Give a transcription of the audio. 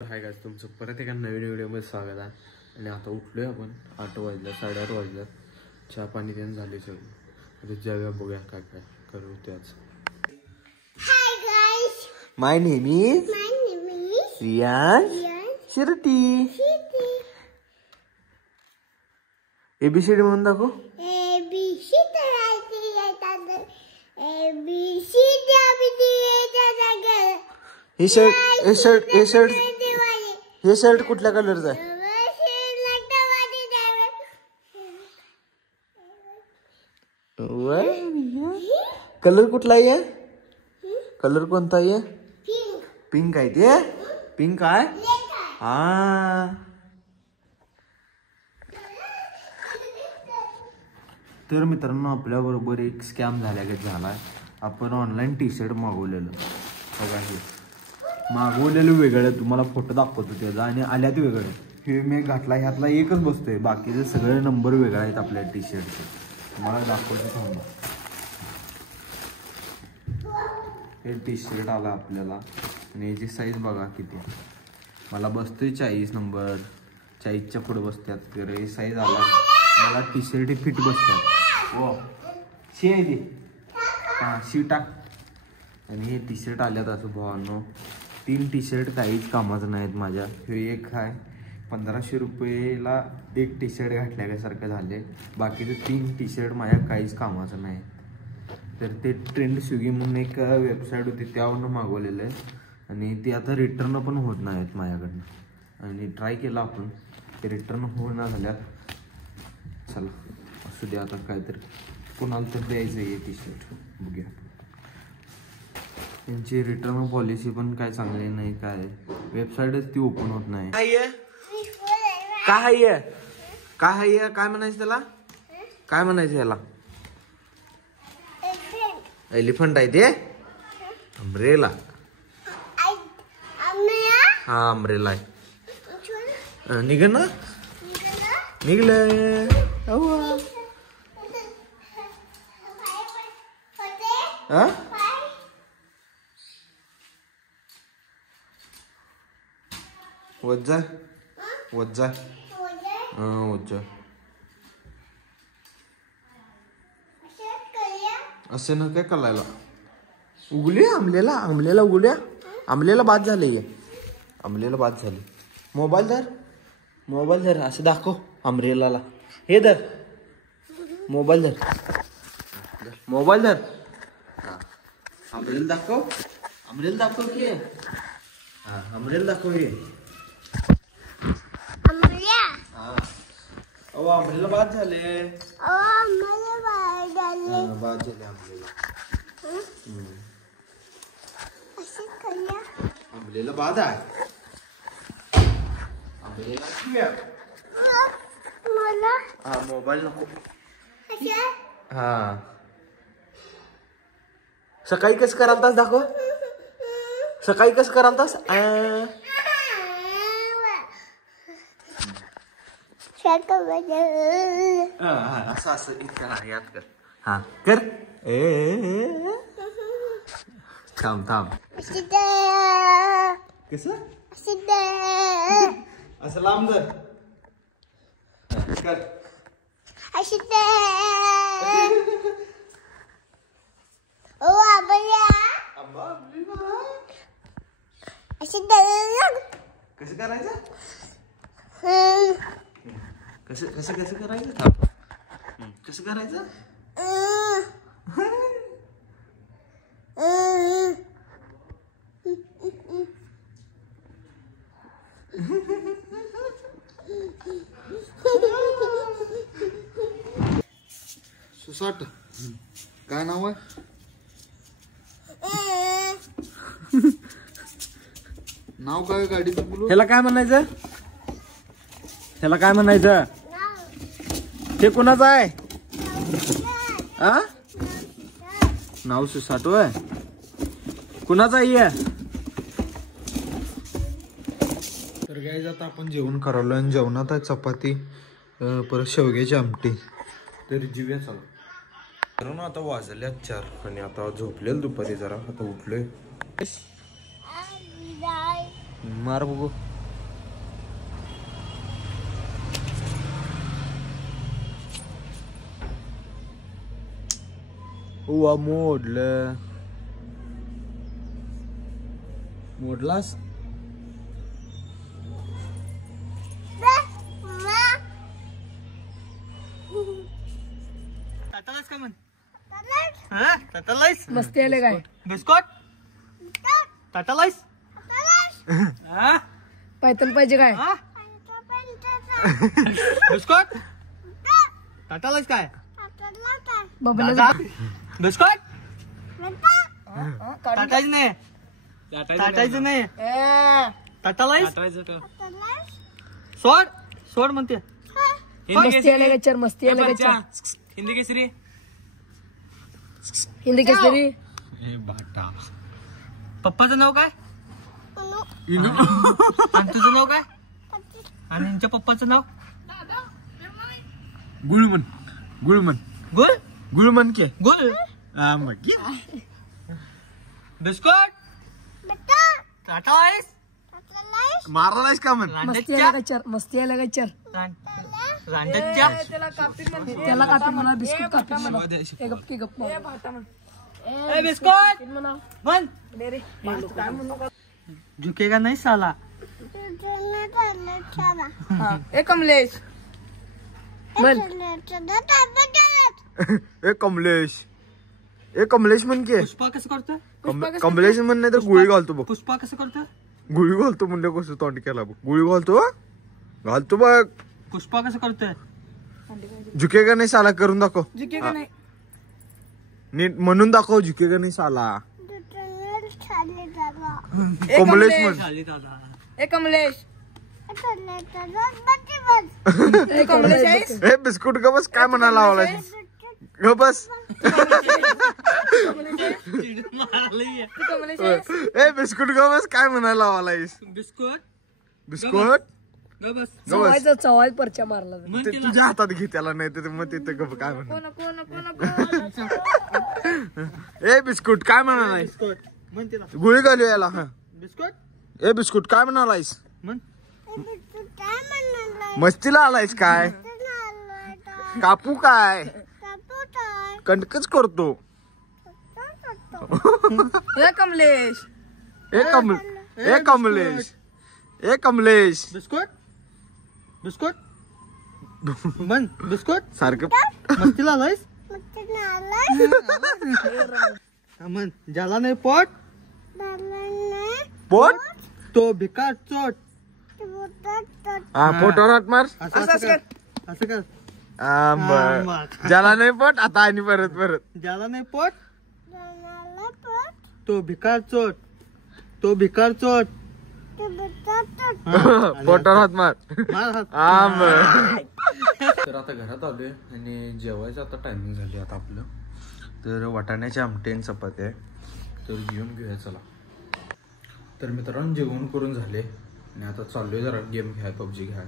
Hi guys, तुमचं परत एका नवीन व्हिडिओमध्ये स्वागत आहे. आणि आता उठलोय आपण 8 वाजल्या 8:30 वाजल्या. चहा पाणी त्यांनी झाले सगळं. आता जाऊया बघूया काय काय करू ते आज. Hi guys. My name is My name is Riyan Shirti. Shiti. ABCD म्हणून दाखव. A B C D A B C D हे शर्ट कुठल्या कलरचा आहे? कलर कुठला आहे? कलर कोणता आहे? पिंक आहे ते. पिंक आहे. हा तर मित्रांनो, आपल्या बरोबर एक स्कॅम झाला. आपण ऑनलाईन टी-शर्ट मागवलेलं. बघा, हे मागवलेलं वेगळं, तुम्हाला फोटो दाखवतो त्याचा, आणि आल्यात वेगळं. हे मी घातला, ह्यातला एकच बसतोय, बाकीचे सगळे नंबर वेगळे आहेत आपल्या टी-शर्टचे. तुम्हाला दाखवतो थांबा. हे टी-शर्ट आला आपल्याला, आणि याची साईज बघा किती. मला बसतोय 40 नंबर, 40च्या पुढे बसतात. तर हे साईज आला, मला टी-शर्ट फिट बसतात. वा शी आहे ती. हां, शी टाक. आणि हे टी-शर्ट आल्यात असं भावांनो. 3 टी-शर्ट काहीच कामाचं नाहीत माझ्या. हे एक आहे 1500 रुपयेला एक टी-शर्ट घातल्यासारखं झाले. बाकीचे 3 टी-शर्ट माझ्या काहीच कामाचं नाही. तर ते ट्रेंड स्विगी म्हणून एक वेबसाईट होती, त्यावरून मागवलेलं आहे. आणि ते आता रिटर्न पण होत नाहीत माझ्याकडनं. आणि ट्राय केलं आपण, ते रिटर्न होणार झाल्यात. चला असू द्या, आता काहीतरी कोणाला तर द्यायचं आहे टी-शर्ट. बघूया. त्यांची रिटर्न पॉलिसी पण काय चांगली नाही. काय वेबसाईटच ती ओपन होत नाही. काय म्हणायचं त्याला? काय म्हणायचं याला? एलिफंट आहे ते. अम्ब्रेला. हा, अम्ब्रेला आहे. निघ ना, निघलं. वज्जा असे ना काय कलायला उगली. आंबलेला उगल्या. आंबलेला बाद झाले. आंबलेला बाद झाले. मोबाईल धर असं दाखव अम्ब्रेलाला. हे धर मोबाईल धर. अम्ब्रेला दाखव की. हा, अम्ब्रेला दाखव. हे अम्ब्रेला बाद झाले. बाद झाले अम्ब्रेला. अम्ब्रेला बाद आहे. हा, मोबाईल नको. हा, सकाळी कसं करालतास दाखव. सकाळी कसं करालतास? असं इतकं याद कर. हा कर. थांब. कसं असं लांब धर. कर. कसं करायचं? कसं करायचं? कसं करायचं? सुसाट काय नाव आहे? नाव काय गाडीचं बोलू? ह्याला काय म्हणायचं? हे कोणाचं आहे? नाव सुसाटो आहे. कुणाचं आहे? तर गाईज, आता आपण जेवण करायलो. आणि जेवणात आहे चपाती, परत शेवग्याची आमटी. तर जीव्या चला. कारण आता वाजल्या 4 आणि आता झोपलेलं दुपारी जरा. आता उठलोय. मार बघू. वा मोडलं. मोडलास? ताटालायस का म्हण? हा ताटालायस? मस्ती आले काय? बिस्कुट ताटालायस? हा पायथन पाहिजे काय? हा बिस्कुट ताटालायस काय? बबले दादा बिस्कुट ताटायचं नाही. ताटायचं नाही. ताटालायस? सोड सोड म्हणते. मस्ती आले काय? मस्ती आले काय? हिंदी केसरी. हिंदी केसरी. पप्पाचं नाव काय? आणि तुझं नाव काय? आणि यांच्या पप्पाचं नाव? गुळमन. गुळमन. गुल गुळमन के. गुल बिस्कुट ताटालायस? मारलायस का म्हण? मस्ती आले काय? चर मस्ती आले काय? चर रांडेच्या त्याला कापी म्हणा. बिस्कुट कापी म्हणा. हे गप की गप ए बिस्कुट म्हण. झुकेगा नाही साला. ए कमलेश बोल. ए कमलेश. ए कमलेश म्हण के. पुष्पा कसं करतोय? कमलेश म्हण नाही तर गुळी घालतो बघ. पुष्पा कसं करतोय? गुळी घालतो म्हणजे कसं तोंड केला बघ. गुळी घालतो. घालतो बघ. पुष्पा कसं करतोय? झुकेगा नाही साला करून दाखव. जिके का नाही? नीट म्हणून दाखव. झुकेगा नाही साला. ए कमलेश म्हण. झाली दादा. ए कमलेश. ए कमलेश आहेस? ए बिस्कुट ग बस. काय म्हणायला लावलाय ग बस. मारली. तू कमलेश आहेस? ए बिस्कुट ग बस. काय म्हणायला लावलायस? बिस्कुट बिस्कुट ग बस. चवाय परच्या मारला. म्हण ते तिला. तुझ्या हातात घे त्याला. नाही तर मग तिथे गप काय म्हणा. ए बिस्कुट काय म्हणालायस? बिस्कुट म्हण तिला. गुळी घालू याला. हा बिस्कुट ए बिस्कुट काय म्हणालायस? म्हण. मस्तीला आलायस काय? कापू काय? कंटकच करतो. ए कमलेश. ए कमलेश. ए कमलेश. बिस्कुट बिस्कुट म्हण. बिस्कुट सारखं मस्तीला आलायस? म्हण. ज्याला नाही पोट पोट. तो भिकार चोट. हा पोटावर हात मार. असं कर. असं कर. हा, बर. ज्याला नाही पोट आता आणि परत ज्याला नाही पोट तो भिकार चोट. तो भिकार चोट. पोटावर हात मार. मार हात. हा बर. तर आता घरात आलोय आणि जेवायचं आता टायमिंग झाली आता आपलं. तर वाटाण्याचे आमटे आणि चपाती आहे. तर जेवून घेऊया चला. तर मित्रांनो जेवण करून झाले आणि आता चाललोय जरा गेम घ्याय. PUBG घ्याय.